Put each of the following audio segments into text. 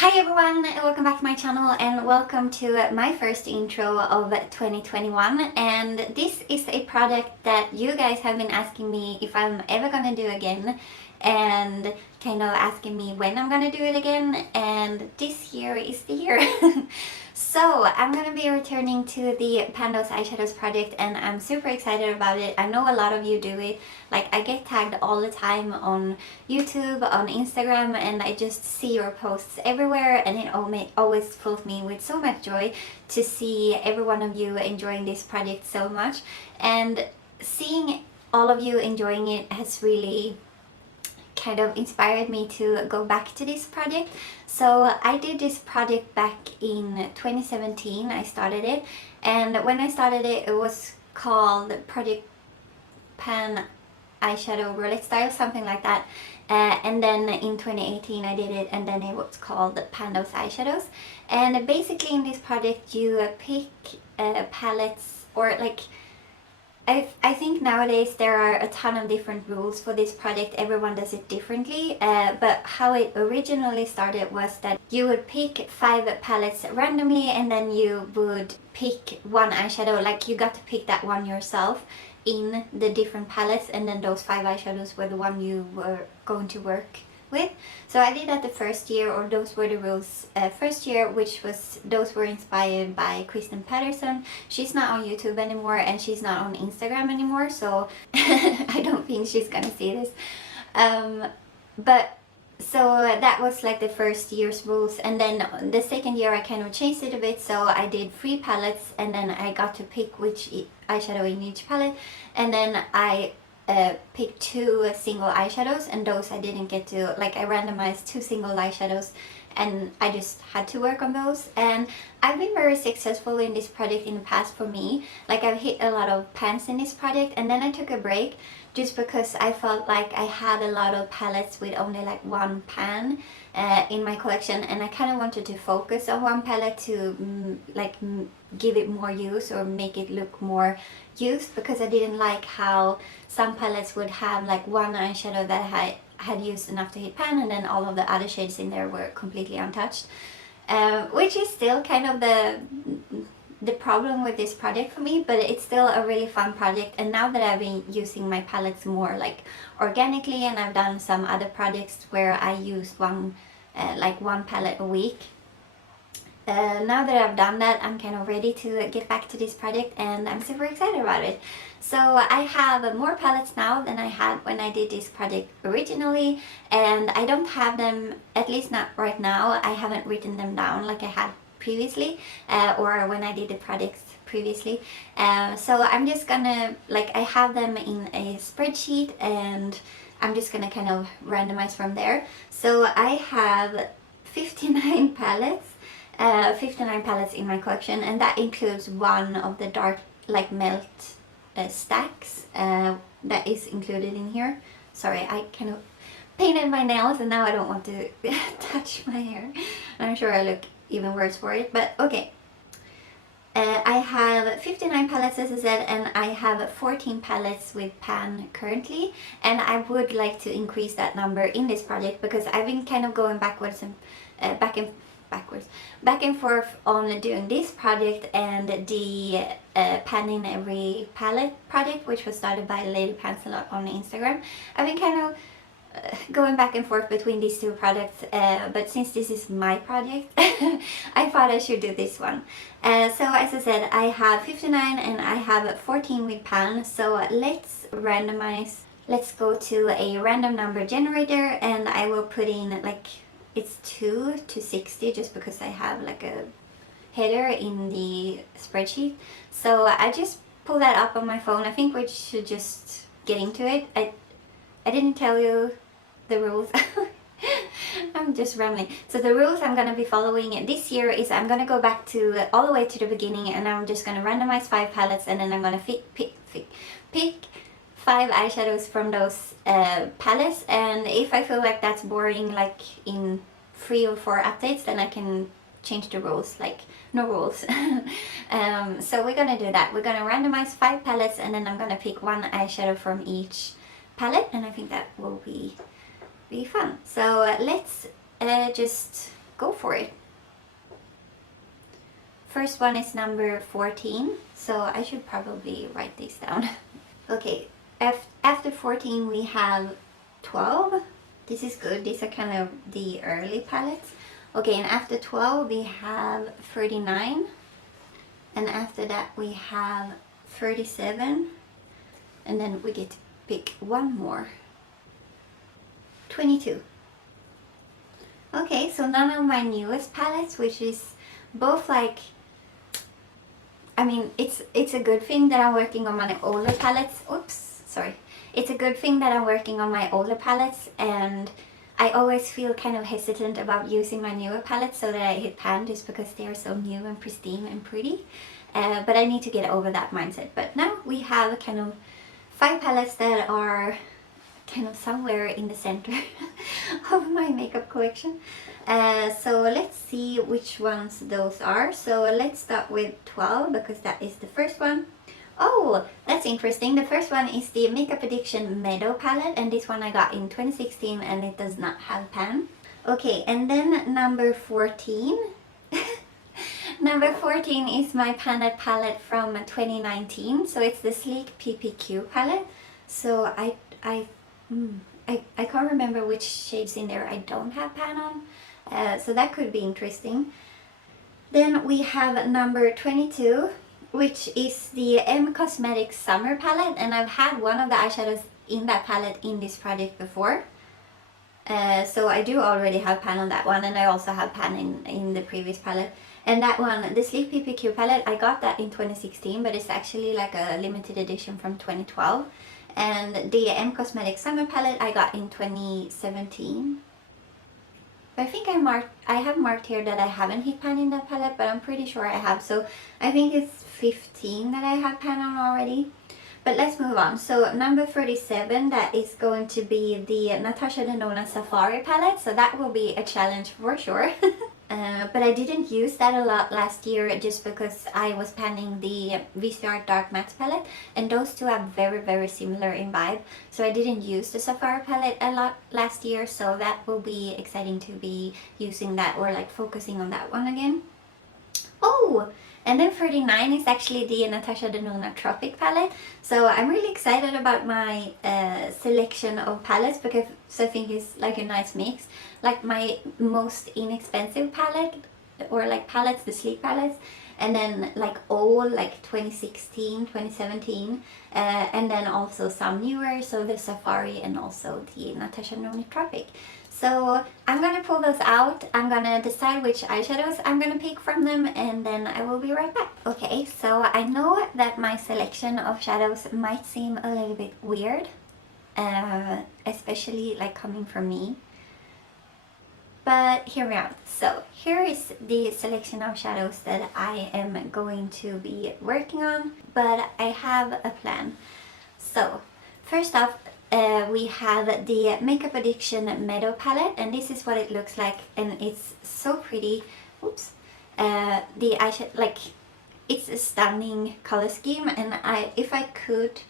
Hi everyone, welcome back to my channel and welcome to my first intro of 2021. And this is a product that you guys have been asking me if I'm ever gonna do again, and kind of asking me when I'm gonna do it again, and this year is the year. So I'm gonna be returning to the Those Eyeshadows project and I'm super excited about it. I know a lot of you do it. Like, I get tagged all the time on YouTube, on Instagram, and I just see your posts everywhere, and it always fills me with so much joy to see every one of you enjoying this project so much. And seeing all of you enjoying it has really kind of inspired me to go back to this project. So I did this project back in 2017. I started it, and when I started it, it was called Project Pan Eyeshadow Roulette style, something like that. And then in 2018 I did it, and then it was called Those Eyeshadows. And basically in this project you pick palettes, or like I think nowadays there are a ton of different rules for this project. Everyone does it differently, but how it originally started was that you would pick 5 palettes randomly, and then you would pick one eyeshadow, like you got to pick that one yourself in the different palettes, and then those 5 eyeshadows were the one you were going to work with. So I did that the first year, or those were the rules first year, which was, those were inspired by Kristen Patterson. She's not on YouTube anymore and she's not on Instagram anymore, so I don't think she's gonna see this. But so that was like the first year's rules, and then the second year I kind of changed it a bit. So I did 3 palettes, and then I got to pick which eyeshadow in each palette, and then I picked 2 single eyeshadows, and those I didn't get to, like, I randomized 2 single eyeshadows and I just had to work on those. And I've been very successful in this project in the past for me. Like, I've hit a lot of pans in this project, and then I took a break just because I felt like I had a lot of palettes with only like 1 pan in my collection, and I kind of wanted to focus on one palette to give it more use or make it look more used, because I didn't like how some palettes would have like 1 eyeshadow that I had used enough to hit pan, and then all of the other shades in there were completely untouched, which is still kind of the problem with this project for me, but it's still a really fun project. And now that I've been using my palettes more like organically, and I've done some other projects where I used one palette a week, now that I've done that, I'm kind of ready to get back to this project, and I'm super excited about it. So I have more palettes now than I had when I did this project originally, and I don't have them, at least not right now. I haven't written them down like I had previously, or when I did the projects previously. So I'm just gonna, like, I have them in a spreadsheet, and I'm just gonna kind of randomize from there. So I have 59 palettes. 59 palettes in my collection, and that includes one of the dark, like, melt stacks that is included in here. Sorry, I kind of painted my nails and now I don't want to touch my hair. I'm sure I look even worse for it, but okay. I have 59 palettes, as I said, and I have 14 palettes with pan currently, and I would like to increase that number in this project because I've been kind of going backwards and back and forth on doing this project and the pan in every palette project, which was started by Lady Pants a lot on Instagram. I've been kind of going back and forth between these 2 products, but since this is my project, I thought I should do this one. So as I said, I have 59 and I have 14 with pan. So let's randomize. Let's go to a random number generator, and I will put in, like, it's 2 to 60 just because I have like a header in the spreadsheet. So I just pull that up on my phone. I think we should just get into it. I didn't tell you the rules. I'm just rambling. So the rules I'm going to be following this year is I'm going to go back to all the way to the beginning, and I'm just going to randomize 5 palettes, and then I'm going to pick 5 eyeshadows from those palettes. And if I feel like that's boring, like in 3 or 4 updates, then I can change the rules, like no rules. So we're gonna do that. We're gonna randomize 5 palettes, and then I'm gonna pick 1 eyeshadow from each palette, and I think that will be fun. So let's just go for it. First one is number 14, so I should probably write this down. Okay, after 14 we have 12. This is good, these are kind of the early palettes. Okay, and after 12 we have 39. And after that we have 37. And then we get to pick one more. 22. Okay, so none of my newest palettes, which is both like, I mean, it's a good thing that I'm working on my older palettes. Oops, sorry. It's a good thing that I'm working on my older palettes, and I always feel kind of hesitant about using my newer palettes so that I hit pan just because they are so new and pristine and pretty. But I need to get over that mindset. But now we have kind of 5 palettes that are kind of somewhere in the center of my makeup collection. So let's see which ones those are. So let's start with 12 because that is the first one. Oh, that's interesting. The first one is the Makeup Addiction Meadow palette, and this one I got in 2016 and it does not have pan. Okay, and then number 14. Number 14 is my Panda palette from 2019. So it's the Sleek PPQ palette. So I can't remember which shades in there I don't have pan on. So that could be interesting. Then we have number 22, which is the Emme Cosmetics Summer palette, and I've had one of the eyeshadows in that palette in this project before. So I do already have pan on that one, and I also have pan in the previous palette. And that one, the Sleek PPQ palette, I got that in 2016, but it's actually like a limited edition from 2012. And the Emme Cosmetics Summer palette I got in 2017. I think I have marked here that I haven't hit pan in that palette, but I'm pretty sure I have. So I think it's 15 that I have pan on already. But let's move on. So number 37, that is going to be the Natasha Denona Safari palette. So that will be a challenge for sure. But I didn't use that a lot last year just because I was panning the VCR Dark Matte palette, and those two are very similar in vibe. So I didn't use the Safari palette a lot last year, so that will be exciting to be using that or like focusing on that one again. Oh! And then 39 is actually the Natasha Denona Tropic palette. So I'm really excited about my selection of palettes because I think it's like a nice mix. Like my most inexpensive palette, or like palettes, the sleek palettes, and then like all like 2016, 2017, and then also some newer, so the Safari and also the Natasha Denona Tropic. So I'm gonna pull those out, I'm gonna decide which eyeshadows I'm gonna pick from them, and then I will be right back. Okay, so I know that my selection of shadows might seem a little bit weird, especially like coming from me. But hear me out. So here is the selection of shadows that I am going to be working on, but I have a plan. So first off, we have the Makeup Addiction Meadow palette, and this is what it looks like, and it's so pretty. Oops. The eyeshadow, like, it's a stunning color scheme, and if I could,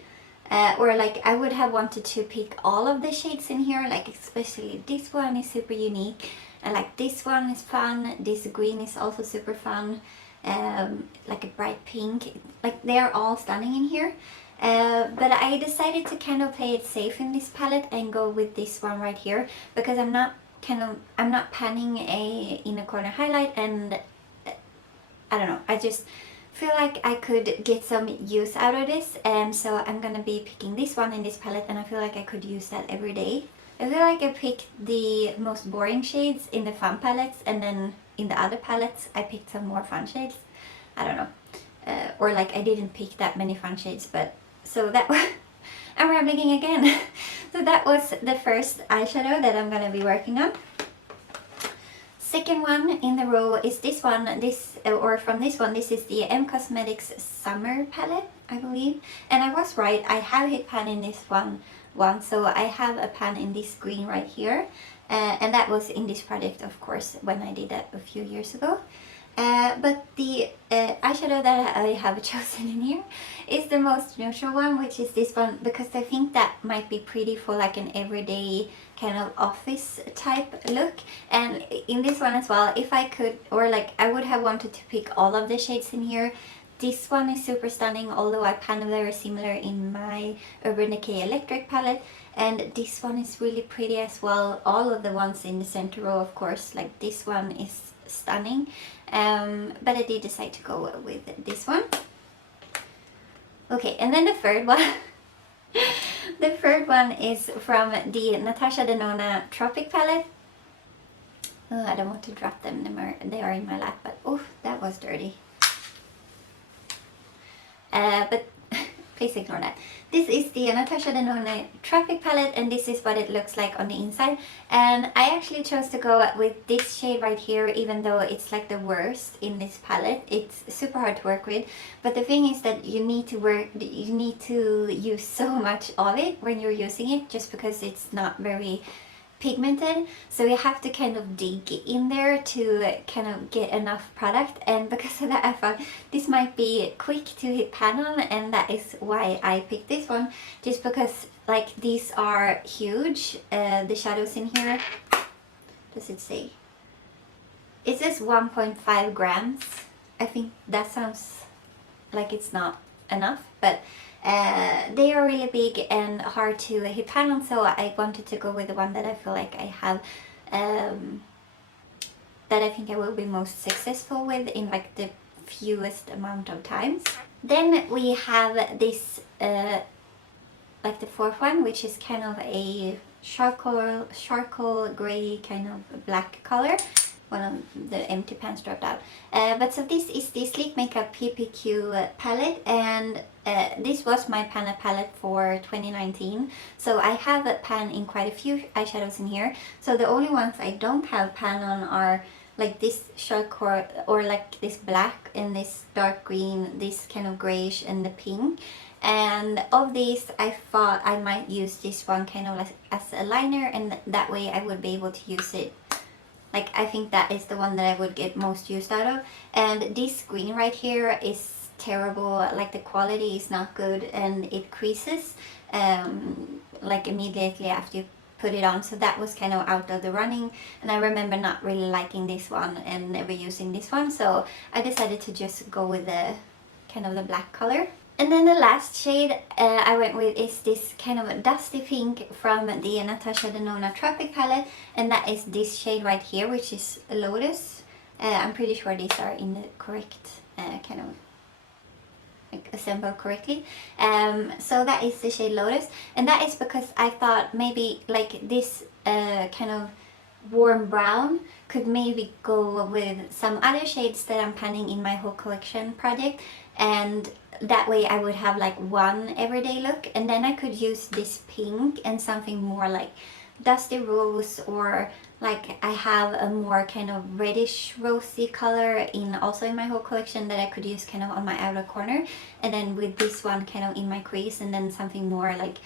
or like I would have wanted to pick all of the shades in here, like especially this one is super unique, and like this one is fun, this green is also super fun, like a bright pink, like they're all stunning in here. But I decided to kind of play it safe in this palette and go with this one right here, because I'm not panning a inner corner highlight, and I don't know, I just feel like I could get some use out of this, and so I'm gonna be picking this one in this palette, and I feel like I could use that every day. I feel like I picked the most boring shades in the fun palettes, and then in the other palettes I picked some more fun shades. I don't know, or like I didn't pick that many fun shades, but so that was I'm rambling again. So that was the first eyeshadow that I'm gonna be working on. Second one in the row is this one. From this one, this is the Emme Cosmetics Summer palette, I believe. And I was right, I have hit pan in this one once, so I have a pan in this green right here. And that was in this project, of course, when I did that a few years ago. But the eyeshadow that I have chosen in here is the most neutral one, which is this one, because I think that might be pretty for like an everyday kind of office type look. And in this one as well, if I could, or like I would have wanted to pick all of the shades in here. This one is super stunning, although I pan very similar in my Urban Decay Electric palette. And this one is really pretty as well. All of the ones in the center row, of course, like this one is stunning. But I did decide to go with this one. Okay, and then the third one. The third one is from the Natasha Denona Tropic palette. Oh, I don't want to drop them, they are in my lap, but oh, that was dirty. But please ignore that. This is the Natasha Denona Tropic palette, and this is what it looks like on the inside. And I actually chose to go with this shade right here, even though it's like the worst in this palette. It's super hard to work with, but the thing is that you need to use so much of it when you're using it, just because it's not very pigmented, so you have to kind of dig in there to kind of get enough product. And because of that, I thought this might be quick to hit pan on, and that is why I picked this one, just because like these are huge. The shadows in here, does it say? It says 1.5 grams. I think that sounds like it's not enough, but they are really big and hard to hit pan on, so I wanted to go with the one that I feel like I have, that I think I will be most successful with in like the fewest amount of times. Then we have this, like the fourth one, which is kind of a charcoal gray kind of black color. One of the empty pans dropped out. But so this is the Sleek Makeup PPQ palette, and this was my pan palette for 2019. So I have a pan in quite a few eyeshadows in here. So the only ones I don't have pan on are like this charcoal, or like this black and this dark green, this kind of grayish and the pink. And of these, I thought I might use this one kind of like as a liner, and that way I would be able to use it. Like, I think that is the one that I would get most use out of. And this green right here is terrible. Like, the quality is not good, and it creases like immediately after you put it on. So that was kind of out of the running, and I remember not really liking this one and never using this one. So I decided to just go with the kind of the black color. And then the last shade I went with is this kind of a dusty pink from the Natasha Denona Tropic palette, and that is this shade right here, which is Lotus. I'm pretty sure these are in the correct kind of like assembled correctly. So that is the shade Lotus, and that is because I thought maybe like this kind of warm brown could maybe go with some other shades that I'm planning in my whole collection project, and that way I would have like one everyday look, and then I could use this pink and something more like dusty rose, or like I have a more kind of reddish rosy color also in my whole collection that I could use kind of on my outer corner, and then with this one kind of in my crease, and then something more like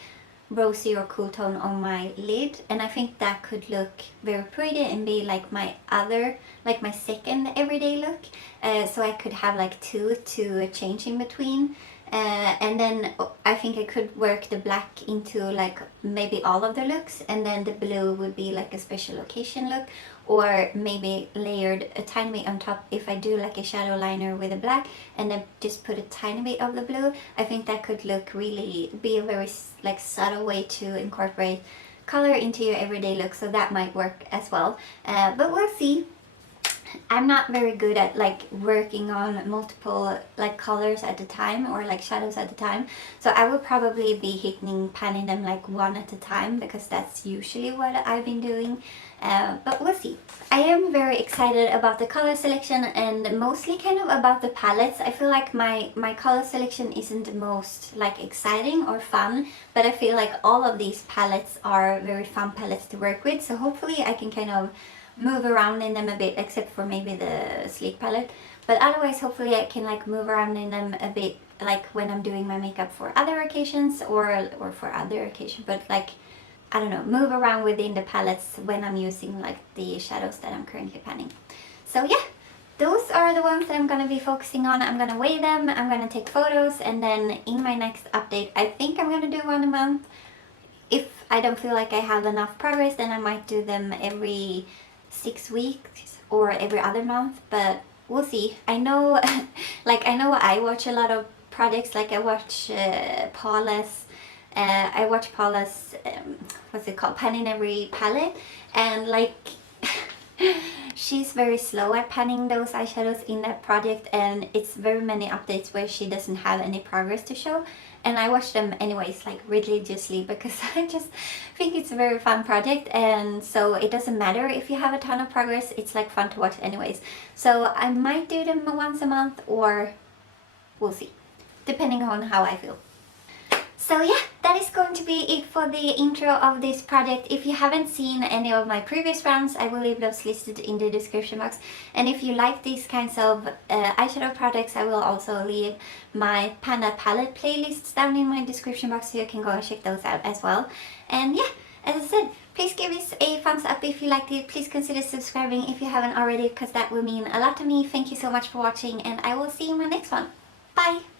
rosy or cool tone on my lid. And I think that could look very pretty and be like my other, like my second everyday look. So I could have like two to change in between. And then I think I could work the black into like maybe all of the looks, and then the blue would be like a special occasion look, or maybe layered a tiny bit on top if I do like a shadow liner with a black and then just put a tiny bit of the blue. I think that could look really, be a very like subtle way to incorporate color into your everyday look, so that might work as well. But we'll see. I'm not very good at like working on multiple like colors at a time, or like shadows at a time, so I would probably be panning them like one at a time, because that's usually what I've been doing. But we'll see. I am very excited about the color selection, and mostly kind of about the palettes. I feel like my color selection isn't the most like exciting or fun, but I feel like all of these palettes are very fun palettes to work with, so hopefully I can kind of move around in them a bit, except for maybe the Sleek palette. But otherwise, hopefully I can like move around in them a bit, like when I'm doing my makeup for other occasions, or for other occasions, but like, I don't know, move around within the palettes when I'm using like the shadows that I'm currently panning. So yeah, those are the ones that I'm gonna be focusing on. I'm gonna weigh them, I'm gonna take photos, and then in my next update, I think I'm gonna do one a month. If I don't feel like I have enough progress, then I might do them every 6 weeks or every other month, but we'll see. I know, like, I know I watch a lot of projects, like I watch Paula's, what's it called, pan in every palette, and like, she's very slow at panning those eyeshadows in that project, and it's very many updates where she doesn't have any progress to show, and I watch them anyways, like religiously, because I just think it's a very fun project, and so it doesn't matter if you have a ton of progress, it's like fun to watch anyways. So I might do them once a month, or we'll see, depending on how I feel. So yeah, that is going to be it for the intro of this project. If you haven't seen any of my previous rounds, I will leave those listed in the description box. And if you like these kinds of eyeshadow products, I will also leave my Panda palette playlists down in my description box, so you can go and check those out as well. And yeah, as I said, please give this a thumbs up if you liked it. Please consider subscribing if you haven't already, because that will mean a lot to me. Thank you so much for watching, and I will see you in my next one. Bye!